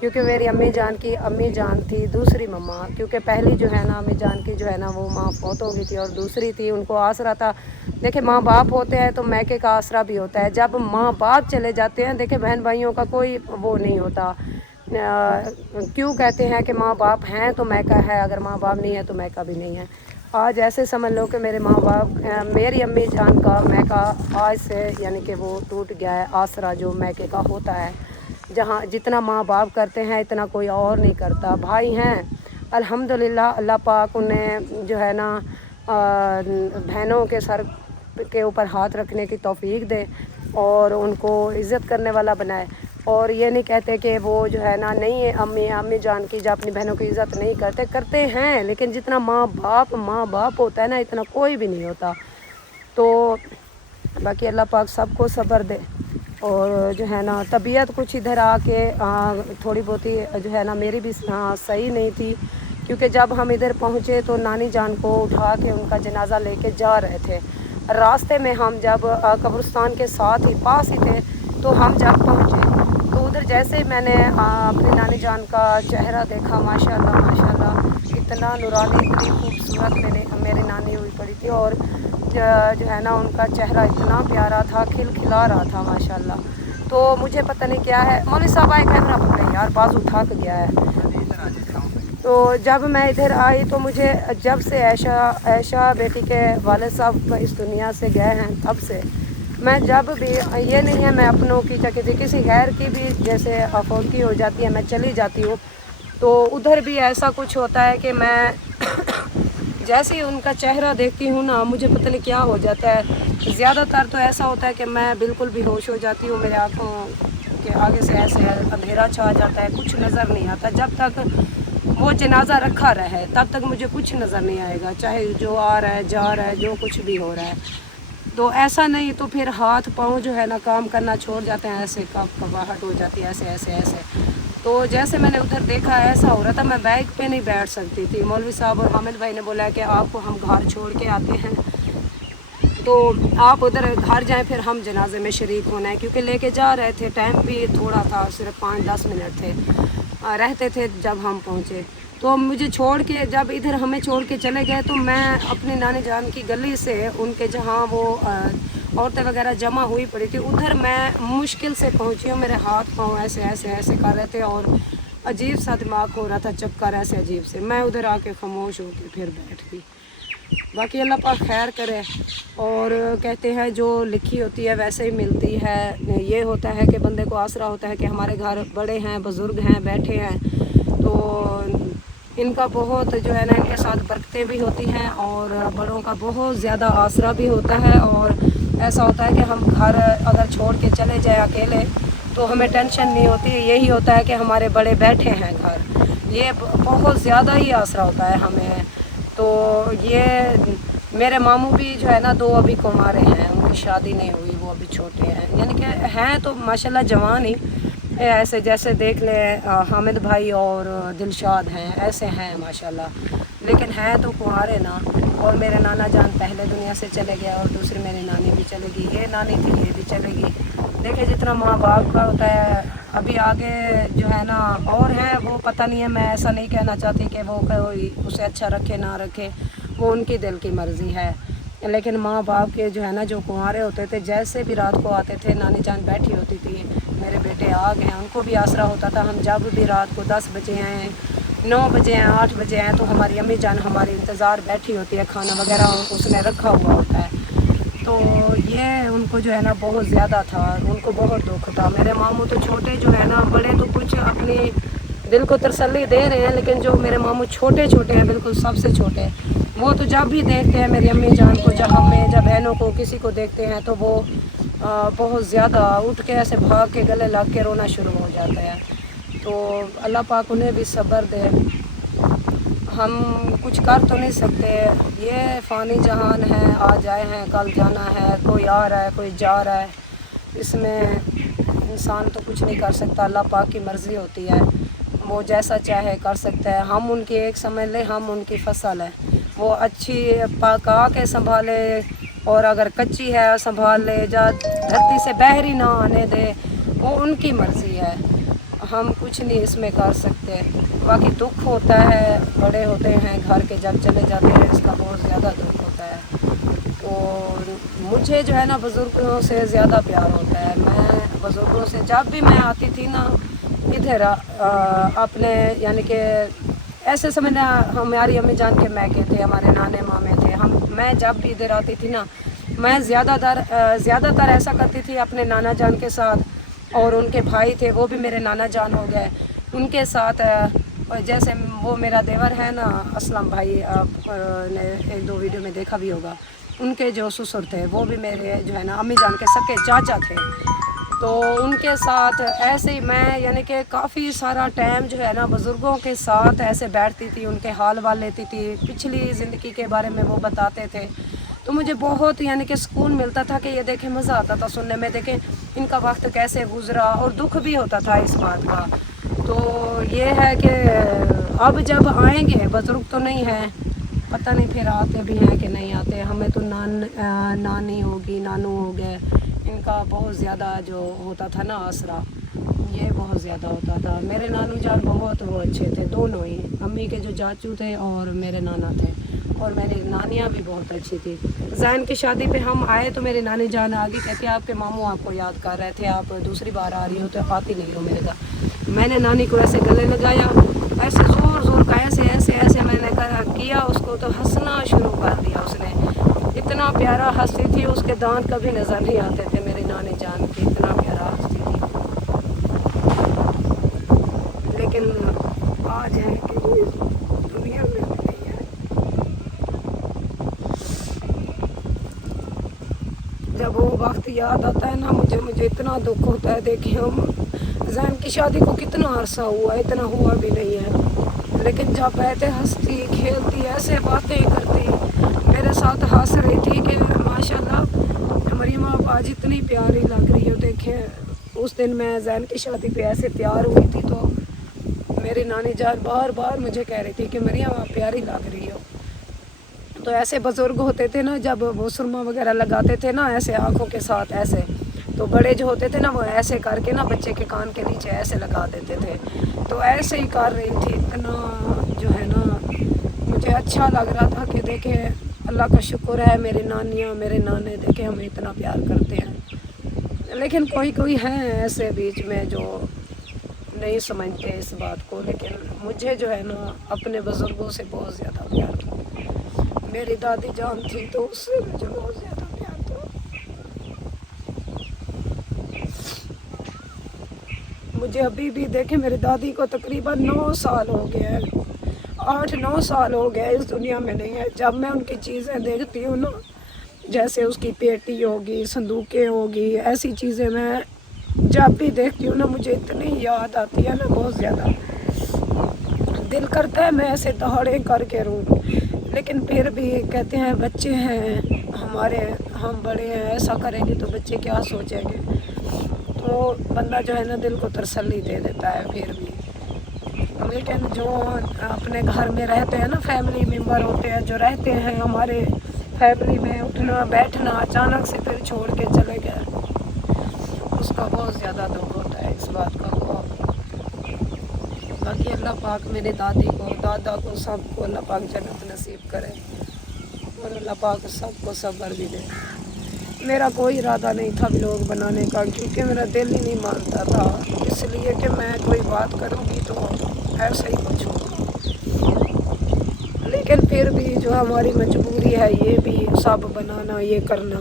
کیونکہ میری امی جان تھی دوسری مما، کیونکہ پہلی جو ہے نا امی جان کی جو ہے نا وہ ماں فوت ہو گئی تھی، اور دوسری تھی ان کو آسرا تھا۔ دیکھیں ماں باپ ہوتے ہیں تو میکے کا آسرا بھی ہوتا ہے، جب ماں باپ چلے جاتے ہیں دیکھیں بہن بھائیوں کا کوئی وہ نہیں ہوتا۔ کیوں کہتے ہیں کہ ماں باپ ہیں تو میکا ہے، اگر ماں باپ نہیں ہے تو میکا بھی نہیں ہے۔ آج ایسے سمجھ لو کہ میرے ماں باپ میری امی جان کا میکا آج سے یعنی کہ وہ ٹوٹ گیا ہے، آسرا جو میکے کا ہوتا ہے، جہاں جتنا ماں باپ کرتے ہیں اتنا کوئی اور نہیں کرتا۔ بھائی ہیں الحمدللہ، اللہ پاک انہیں جو ہے نا بہنوں کے سر کے اوپر ہاتھ رکھنے کی توفیق دے اور ان کو عزت کرنے والا بنائے۔ اور یہ نہیں کہتے کہ وہ جو ہے نا نہیں ہے امی جان کی جو اپنی بہنوں کی عزت نہیں کرتے ہیں، لیکن جتنا ماں باپ ہوتا ہے نا اتنا کوئی بھی نہیں ہوتا۔ تو باقی اللہ پاک سب کو صبر دے، اور جو ہے نا طبیعت کچھ ادھر آ کے تھوڑی بہت جو ہے نا میری بھی صحیح نہیں تھی، کیونکہ جب ہم ادھر پہنچے تو نانی جان کو اٹھا کے ان کا جنازہ لے کے جا رہے تھے۔ راستے میں ہم جب قبرستان کے ساتھ ہی پاس ہی تھے تو ہم جب پہنچے تو ادھر جیسے ہی میں نے اپنی نانی جان کا چہرہ دیکھا، ماشاءاللہ اتنا نورانی اتنی خوبصورت میری نانی ہوئی پڑی تھی، اور جو ہے نا ان کا چہرہ اتنا پیارا تھا، کھلا رہا تھا ماشاءاللہ۔ تو مجھے پتہ نہیں کیا ہے، مولوی صاحب آئے کیمرہ پکڑے یار، بازو تھک گیا ہے۔ تو جب میں ادھر آئی تو مجھے جب سے عائشہ بیٹی کے والد صاحب اس دنیا سے گئے ہیں تب سے میں جب بھی یہ نہیں ہے میں اپنوں کی کسی غیر کی بھی جیسے فوتگی ہو جاتی ہے میں چلی جاتی ہوں، تو ادھر بھی ایسا کچھ ہوتا ہے کہ میں جیسے ہی ان کا چہرہ دیکھتی ہوں نا مجھے پتہ نہیں کیا ہو جاتا ہے۔ زیادہ تر تو ایسا ہوتا ہے کہ میں بالکل بھی ہوش ہو جاتی ہوں، میرے آنکھوں کے آگے سے ایسے اندھیرا چھا جاتا ہے، کچھ نظر نہیں آتا۔ جب تک وہ جنازہ رکھا رہے تب تک مجھے کچھ نظر نہیں آئے گا، چاہے جو آ رہا ہے جا رہا ہے جو کچھ بھی ہو رہا ہے۔ تو ایسا نہیں تو پھر ہاتھ پاؤں جو ہے نا کام کرنا چھوڑ جاتے ہیں، ایسے کباہٹ ہو جاتی ہے، ایسے۔ تو جیسے میں نے ادھر دیکھا ایسا ہو رہا تھا، میں بائک پہ نہیں بیٹھ سکتی تھی۔ مولوی صاحب اور حامد بھائی نے بولا کہ آپ کو ہم گھر چھوڑ کے آتے ہیں تو آپ ادھر گھر جائیں، پھر ہم جنازے میں شریک ہونا ہے، کیونکہ لے کے جا رہے تھے، ٹائم بھی تھوڑا تھا، صرف 5-10 منٹ تھے رہتے تھے جب ہم پہنچے۔ تو مجھے چھوڑ کے جب ادھر ہمیں چھوڑ کے چلے گئے تو میں اپنی نانی جان کی گلی سے ان کے جہاں وہ عورتیں وغیرہ جمع ہوئی پڑی تھی ادھر میں مشکل سے پہنچی ہوں، میرے ہاتھ پاؤں ایسے کر رہے تھے اور عجیب سا دماغ ہو رہا تھا، چکر ایسے عجیب سے، میں ادھر آ کے خاموش ہو کے پھر بیٹھ گئی۔ باقی اللہ پاک خیر کرے، اور کہتے ہیں جو لکھی ہوتی ہے ویسے ہی ملتی ہے۔ یہ ہوتا ہے کہ بندے کو آسرا ہوتا ہے کہ ہمارے گھر بڑے ہیں، بزرگ ہیں، بیٹھے ہیں، تو ان کا بہت جو ہے نا ان کے ساتھ برکتیں بھی ہوتی ہیں، اور بڑوں کا بہت زیادہ آسرا بھی ہوتا ہے۔ اور ایسا ہوتا ہے کہ ہم گھر اگر چھوڑ کے چلے جائیں اکیلے تو ہمیں ٹینشن نہیں ہوتی، یہی ہوتا ہے کہ ہمارے بڑے بیٹھے ہیں گھر، یہ بہت زیادہ ہی آسرا ہوتا ہے ہمیں۔ تو یہ میرے ماموں بھی جو ہے نا 2 ابھی کنوارے ہیں، ان کی شادی نہیں ہوئی، وہ ابھی چھوٹے ہیں، یعنی کہ ہیں تو ماشاءاللہ جوان ہی، ایسے جیسے دیکھ لیں حامد بھائی اور دلشاد ہیں ایسے ہیں ماشاءاللہ، لیکن ہیں تو کنوارے نا۔ اور میرے نانا جان پہلے دنیا سے چلے گیا، اور دوسری میری نانی بھی چلے گی، یہ نانی تھی یہ بھی چلے گی۔ دیکھیں جتنا ماں باپ کا ہوتا ہے، ابھی آگے جو ہے نا اور ہیں وہ پتہ نہیں ہے، میں ایسا نہیں کہنا چاہتی کہ وہ کوئی اسے اچھا رکھے نہ رکھے، وہ ان کی دل کی مرضی ہے، لیکن ماں باپ کے جو ہے نا جو کنوارے ہوتے تھے جیسے بھی رات کو آتے تھے، نانی جان بیٹھی ہوتی تھی، میرے بیٹے آ گئے ہیں، ان کو بھی آسرا ہوتا تھا، ہم جب بھی رات کو 10 بجے ہیں، 9 بجے ہیں، 8 بجے ہیں تو ہماری امی جان ہماری انتظار بیٹھی ہوتی ہے، کھانا وغیرہ اس نے رکھا ہوا ہوتا ہے۔ تو یہ ان کو جو ہے نا بہت زیادہ تھا، ان کو بہت دکھ تھا۔ میرے ماموں تو چھوٹے جو ہے نا، بڑے تو کچھ اپنی دل کو تسلی دے رہے ہیں، لیکن جو میرے ماموں چھوٹے ہیں بالکل سب سے چھوٹے، وہ تو جب بھی دیکھتے ہیں میری امی جان کو، جب ہمیں جب بہنوں کو کسی کو دیکھتے ہیں تو وہ بہت زیادہ اٹھ کے ایسے بھاگ کے گلے لگ کے رونا شروع ہو جاتا ہے۔ تو اللہ پاک انہیں بھی صبر دے، ہم کچھ کر تو نہیں سکتے، یہ فانی جہان ہے، آج آئے ہیں کل جانا ہے، کوئی آ رہا ہے کوئی جا رہا ہے، اس میں انسان تو کچھ نہیں کر سکتا، اللہ پاک کی مرضی ہوتی ہے، وہ جیسا چاہے کر سکتا ہے۔ ہم ان کی ایک سمجھ لیں ہم ان کی فصل ہے، وہ اچھی پکا کے سنبھالے اور اگر کچی ہے سنبھال لے، جا دھرتی سے بحر ہی نہ آنے دے، وہ ان کی مرضی ہے۔ ہم کچھ نہیں اس میں کر سکتے. باقی دکھ ہوتا ہے, بڑے ہوتے ہیں گھر کے جب چلے جاتے ہیں, اس کا بہت زیادہ دکھ ہوتا ہے. تو مجھے جو ہے نا بزرگوں سے زیادہ پیار ہوتا ہے. میں بزرگوں سے جب بھی میں آتی تھی نا ادھر اپنے یعنی کہ ایسے سمجھنا ہماری امی جان کے میکے تھے, ہمارے نانے مامے تھے. میں جب بھی ادھر آتی تھی نا میں زیادہ تر ایسا کرتی تھی اپنے نانا جان کے ساتھ, اور ان کے بھائی تھے وہ بھی میرے نانا جان ہو گئے ان کے ساتھ. جیسے وہ میرا دیور ہے نا اسلم بھائی, آپ نے ایک دو ویڈیو میں دیکھا بھی ہوگا, ان کے جو سسر تھے وہ بھی میرے جو ہے نا امی جان کے سکے چاچا تھے. تو ان کے ساتھ ایسے ہی میں یعنی کہ کافی سارا ٹائم جو ہے نا بزرگوں کے ساتھ ایسے بیٹھتی تھی, ان کے حال وال لیتی تھی, پچھلی زندگی کے بارے میں وہ بتاتے تھے. تو مجھے بہت یعنی کہ سکون ملتا تھا کہ یہ دیکھیں مزہ آتا تھا سننے میں, دیکھیں ان کا وقت کیسے گزرا, اور دکھ بھی ہوتا تھا اس بات کا. تو یہ ہے کہ اب جب آئیں گے, بزرگ تو نہیں ہیں, پتہ نہیں پھر آتے بھی ہیں کہ نہیں آتے. ہمیں تو نانی ہوگی, نانو ہو گئے, ان کا بہت زیادہ جو ہوتا تھا نا آسرا, یہ بہت زیادہ ہوتا تھا. میرے نانو جان بہت وہ اچھے تھے, دونوں ہی, امی کے جو چاچو تھے اور میرے نانا تھے, اور میری نانیاں بھی بہت اچھی تھی. زین کی شادی پہ ہم آئے تو میری نانی جان آ گئی, کہتی آپ کے ماموں آپ کو یاد کر رہے تھے, آپ دوسری بار آ رہی ہو تو آتی نہیں ہو میرے گھر. میں نے نانی کو ایسے گلے لگایا, ایسے زور کا ایسے میں نے کیا, اس کو تو ہنسنا شروع کر دیا اس نے. اتنا پیارا ہنستی تھی, اس کے دانت کبھی نظر نہیں آتے تھے میری نانی جان کے, اتنا پیارا ہنستی تھی. لیکن آج ہے کہ دنیا میں نہیں ہے. جب وہ وقت یاد آتا ہے نا مجھے اتنا دکھ ہوتا ہے. دیکھیں ہم زین کی شادی کو کتنا عرصہ ہوا, اتنا ہوا بھی نہیں ہے, لیکن جب بیٹھے ہنستی کھیلتی ایسے باتیں کرتی, میرے ساتھ ہنس رہی تھی کہ ماشاءاللہ مریم آپ آج اتنی پیاری لگ رہی ہو. دیکھیں اس دن میں زین کی شادی پہ ایسے تیار ہوئی تھی تو میری نانی جان بار بار مجھے کہہ رہی تھی کہ مریم آپ پیاری لگ رہی ہو. تو ایسے بزرگ ہوتے تھے نا, جب وہ سرما وغیرہ لگاتے تھے نا ایسے آنکھوں کے ساتھ ایسے, تو بڑے جو ہوتے تھے نا وہ ایسے کر کے نا بچے کے کان کے نیچے ایسے لگا دیتے تھے. تو ایسے ہی کر رہی تھی. اتنا جو ہے نا مجھے اچھا لگ رہا تھا کہ دیکھیں اللہ کا شکر ہے میری نانیاں میرے نانے دیکھیں ہمیں اتنا پیار کرتے ہیں. لیکن کوئی ہیں ایسے بیچ میں جو نہیں سمجھتے اس بات کو, لیکن مجھے جو ہے نا اپنے بزرگوں سے بہت زیادہ پیار تھا. میری دادی جان تھی تو اس سے مجھے بہت زیادہ پیار تھا. مجھے ابھی بھی دیکھیں میری دادی کو تقریباً 9 سال ہو گئے ہیں, 8-9 سال ہو گئے اس دنیا میں نہیں ہے. جب میں ان کی چیزیں دیکھتی ہوں نا, جیسے اس کی پیٹی ہوگی, صندوقیں ہوگی, ایسی چیزیں میں جب بھی دیکھتی ہوں نا مجھے اتنی یاد آتی ہے نا, بہت زیادہ دل کرتا ہے میں ایسے دہاڑے کر کے روں. لیکن پھر بھی کہتے ہیں بچے ہیں ہمارے, ہم بڑے ہیں, ایسا کریں گے تو بچے کیا سوچیں گے. تو بندہ جو ہے نا دل کو تسلی دے دیتا ہے پھر بھی. لیکن جو اپنے گھر میں رہتے ہیں نا, فیملی ممبر ہوتے ہیں جو رہتے ہیں ہمارے فیملی میں, اٹھنا بیٹھنا اچانک سے پھر چھوڑ کے چلے گئے, اس کا بہت زیادہ دکھ ہوتا ہے اس بات کا. باقی اللہ پاک میرے دادی کو دادا کو سب کو اللہ پاک جنت نصیب کرے, اور اللہ پاک سب کو صبر بھی دے. میرا کوئی ارادہ نہیں تھا ولاگ بنانے کا, کیونکہ میرا دل ہی نہیں مانتا تھا, اس لیے کہ میں کوئی بات کروں گی تو ایسا ہی کچھ ہوگا. لیکن پھر بھی جو ہماری مجبوری ہے یہ بھی سب بنانا یہ کرنا,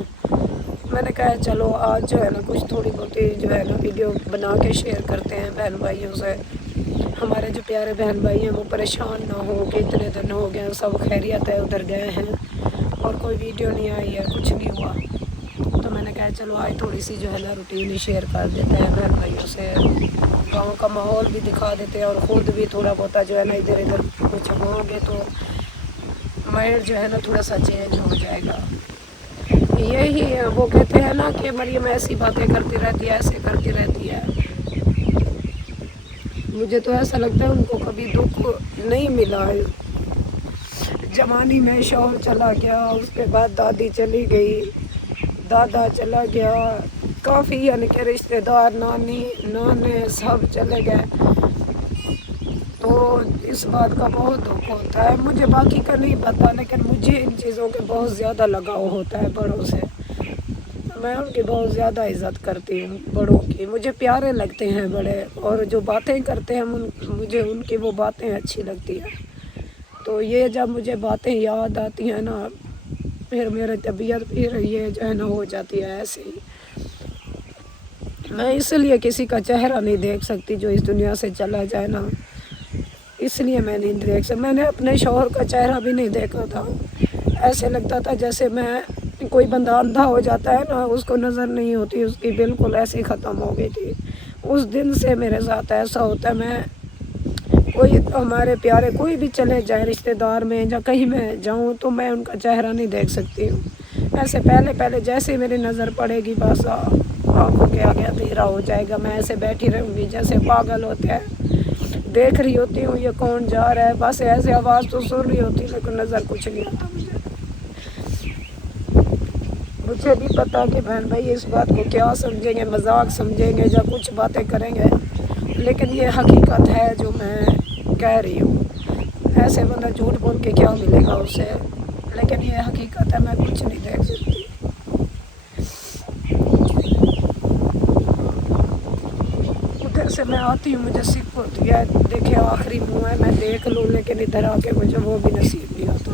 میں نے کہا چلو آج جو ہے نا کچھ تھوڑی بہت جو ہے نا ویڈیو بنا کے شیئر کرتے ہیں بہن بھائیوں سے. ہمارے جو پیارے بہن بھائی ہیں وہ پریشان نہ ہو کہ اتنے دن ہو گئے, سب خیریت ہے, ادھر گئے ہیں اور کوئی ویڈیو نہیں آئی ہے, کچھ نہیں ہوا. تو میں نے کہا چلو آج تھوڑی سی جو ہے نا روٹین ہی شیئر کر دیتے ہیں بہن بھائیوں سے, گاؤں کا ماحول بھی دکھا دیتے ہیں, اور خود بھی تھوڑا بہت جو ہے نا ادھر ادھر کچھ ہو گے تو مائنڈ جو ہے نا تھوڑا سا چینج ہو جائے گا. یہی وہ کہتے ہیں نا کہ مریم ایسی باتیں کرتی رہتی ہے, ایسے کرتی رہتی ہے. مجھے تو ایسا لگتا ہے ان کو کبھی دکھ نہیں ملا ہے. جوانی میں شوہر چلا گیا, اس کے بعد دادی چلی گئی, دادا چلا گیا, کافی یعنی کہ رشتہ دار نانی نانے سب چلے گئے. تو اس بات کا بہت دکھ ہوتا ہے. مجھے باقی کا نہیں پتا لیکن مجھے ان چیزوں کے بہت زیادہ لگاؤ ہوتا ہے بڑوں سے. میں ان کی بہت زیادہ عزت کرتی ہوں بڑوں کی. مجھے پیارے لگتے ہیں بڑے اور جو باتیں کرتے ہیں مجھے ان کی وہ باتیں اچھی لگتی ہیں. تو یہ جب مجھے باتیں یاد آتی ہیں نا پھر میری طبیعت پھر یہ جو ہے نا ہو جاتی ہے ایسے ہی. میں اس لیے کسی کا چہرہ نہیں دیکھ سکتی جو اس دنیا سے چلا جائے نا. اس لیے میں نہیں دیکھ سکتی. میں نے اپنے شوہر کا چہرہ بھی نہیں دیکھا تھا. ایسے لگتا تھا جیسے میں کوئی بندہ اندھا ہو جاتا ہے نا اس کو نظر نہیں ہوتی اس کی بالکل ایسے ہی ختم ہو گئی تھی. اس دن سے میرے ساتھ ایسا ہوتا ہے میں کوئی ہمارے پیارے کوئی بھی چلے جائیں رشتہ دار میں یا کہیں میں جاؤں تو میں ان کا چہرہ نہیں دیکھ سکتی ہوں. ایسے پہلے جیسے ہی میری نظر پڑے گی بس آنکھوں کے آگے اندھیرا ہو جائے گا. میں ایسے بیٹھی رہوں گی جیسے پاگل ہوتے ہیں. دیکھ رہی ہوتی ہوں یہ کون جا رہا ہے بس ایسے آواز تو سن رہی ہوتی لیکن نظر کچھ نہیں آتا مجھے. مجھے نہیں پتا کہ بہن بھائی اس بات کو کیا سمجھیں گے مذاق سمجھیں گے یا کچھ باتیں کریں گے لیکن یہ حقیقت ہے جو میں کہہ رہی ہوں. ایسے بندہ جھوٹ بول کے کیا ملے گا اسے لیکن یہ حقیقت ہے. میں کچھ نہیں دیکھ سکتی. ادھر سے میں آتی ہوں مجھے سکھ ہوتی ہے دیکھے آخری منہ ہے میں دیکھ لوں لیکن ادھر آ کے مجھے وہ بھی نصیب نہیں ہوتا.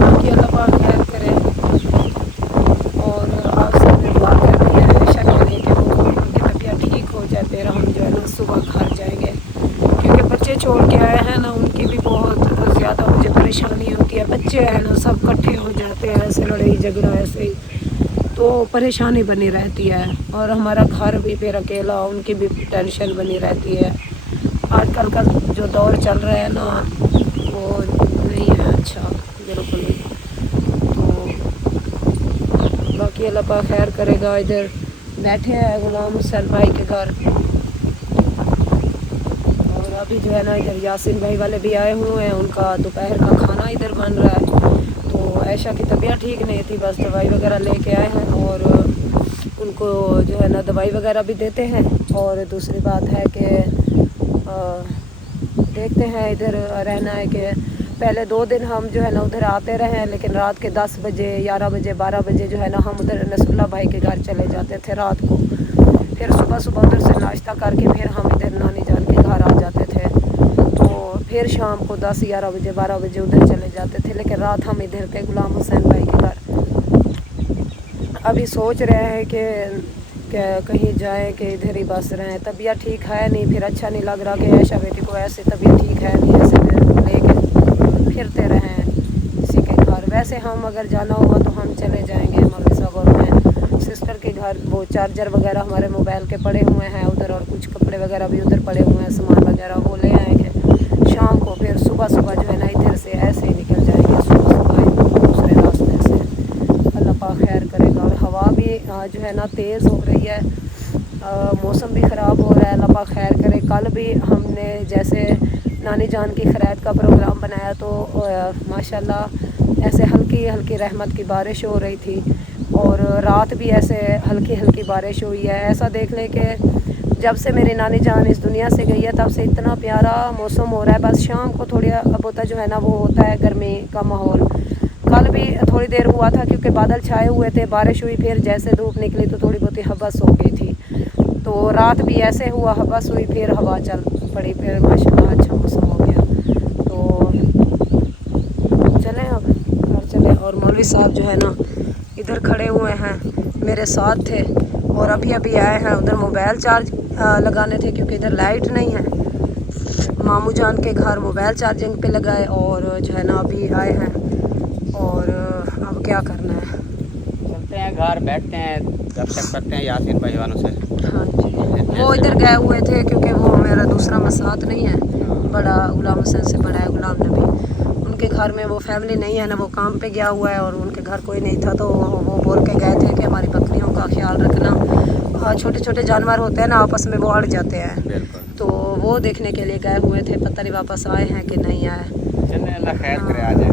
باقی اللہ پاک خیر کرے اور آپ سے میں دعا کر رہی ہے عائشہ کے لیے کہ وہ ان کی طبیعت ٹھیک ہو جائے پھر ہم جو ہے نا صبح گھر جائیں گے کیونکہ بچے چھوڑ کے آئے ہیں نا ان کی بھی بہت زیادہ مجھے پریشانی ہوتی ہے. بچے ہیں نا سب کٹھے ہو جاتے ہیں ایسے لڑائی جھگڑا ایسے ہی تو پریشانی بنی رہتی ہے اور ہمارا گھر بھی پھر اکیلا ان کی بھی ٹینشن بنی رہتی ہے. آج کل کا جو دور چل رہا ہے نا وہ نہیں ہے اچھا بالکل بھی. تو باقی اللہ پاک خیر کرے گا. ادھر بیٹھے ہیں غلام حسین بھائی کے گھر اور ابھی جو ہے نا ادھر یاسین بھائی والے بھی آئے ہوئے ہیں. ان کا دوپہر کا کھانا ادھر بن رہا ہے. تو عائشہ کی طبیعت ٹھیک نہیں تھی بس دوائی وغیرہ لے کے آئے ہیں اور ان کو جو ہے نا دوائی وغیرہ بھی دیتے ہیں. اور دوسری بات ہے کہ دیکھتے ہیں ادھر رہنا ہے کہ پہلے 2 دن ہم جو ہے نا ادھر آتے رہے ہیں لیکن رات کے 10 بجے 11 بجے 12 بجے جو ہے نا ہم ادھر نصر اللہ بھائی کے گھر چلے جاتے تھے رات کو. پھر صبح ادھر سے ناشتہ کر کے پھر ہم ادھر نانی جان کے گھر آ جاتے تھے. تو پھر شام کو 10 11 بجے 12 بجے ادھر چلے جاتے تھے لیکن رات ہم ادھر تھے غلام حسین بھائی کے گھر. ابھی سوچ رہے ہیں کہ کہیں جائیں کہ ادھر ہی بس رہیں. طبیعت ٹھیک ہے نہیں پھر اچھا نہیں لگ رہا کہ عائشہ بیٹی کو ایسے طبیعت ٹھیک ہے نہیں ایسے لے کے پھرتے رہیں کسی کے گھر. ویسے ہم اگر جانا ہوا تو ہم چلے جائیں گے مولوی صاحب اور میں سسٹر کے گھر. وہ چارجر وغیرہ ہمارے موبائل کے پڑے ہوئے ہیں ادھر اور کچھ کپڑے وغیرہ بھی ادھر پڑے ہوئے ہیں سامان وغیرہ وہ لے آئیں گے شام کو. پھر صبح جو ہے نا ادھر سے ایسے ہی نکل جائیں گے صبح دوسرے راستے سے. اللہ پاک خیر کرے گا. اور ہوا بھی جو ہے نا تیز ہو رہی ہے. موسم بھی خراب ہو رہا ہے. اللہ پاک خیر کرے. کل بھی ہم نے جیسے نانی جان کی خیرات کا پروگرام بنایا تو ماشاءاللہ ایسے ہلکی ہلکی رحمت کی بارش ہو رہی تھی اور رات بھی ایسے ہلکی ہلکی بارش ہوئی ہے. ایسا دیکھ لیں کہ جب سے میری نانی جان اس دنیا سے گئی ہے تب سے اتنا پیارا موسم ہو رہا ہے. بس شام کو تھوڑی اب جو ہے نا وہ ہوتا ہے گرمی کا ماحول. کل بھی تھوڑی دیر ہوا تھا کیونکہ بادل چھائے ہوئے تھے بارش ہوئی پھر جیسے دھوپ نکلی تو تھوڑی بہت ہوس ہو گئی تھی. تو رات بھی ایسے ہوا ہوس ہوئی پھر ہوا چل پڑی پھر ماشاءاللہ اچھا موسم ہو گیا. تو چلیں اب گھر چلیں. اور مولوی صاحب جو ہے نا ادھر کھڑے ہوئے ہیں میرے ساتھ تھے اور ابھی آئے ہیں. ادھر موبائل چارج لگانے تھے کیونکہ ادھر لائٹ نہیں ہے. ماموں جان کے گھر موبائل چارجنگ پہ لگائے اور جو ہے نا ابھی آئے ہیں. اور اب کیا کرنا ہے چلتے ہیں گھر بیٹھتے ہیں گپ شپ کرتے ہیں یاسین بھائی والوں سے. ہاں جی وہ ادھر گئے ہوئے تھے کیونکہ وہ میرا دوسرا مسات نہیں ہے بڑا غلام حسین سے بڑا ہے غلام نبی. ان کے گھر میں وہ فیملی نہیں ہے نا وہ کام پہ گیا ہوا ہے اور ان کے گھر کوئی نہیں تھا تو وہ بول کے گئے تھے کہ ہماری بکریوں کا خیال رکھنا. چھوٹے چھوٹے جانور ہوتے ہیں نا آپس میں وہ اڑ جاتے ہیں بالکل. تو وہ دیکھنے کے لیے گئے ہوئے تھے. پتہ نہیں واپس آئے ہیں کہ نہیں آئے. چلیں اللہ خیر کرے آ جائیں.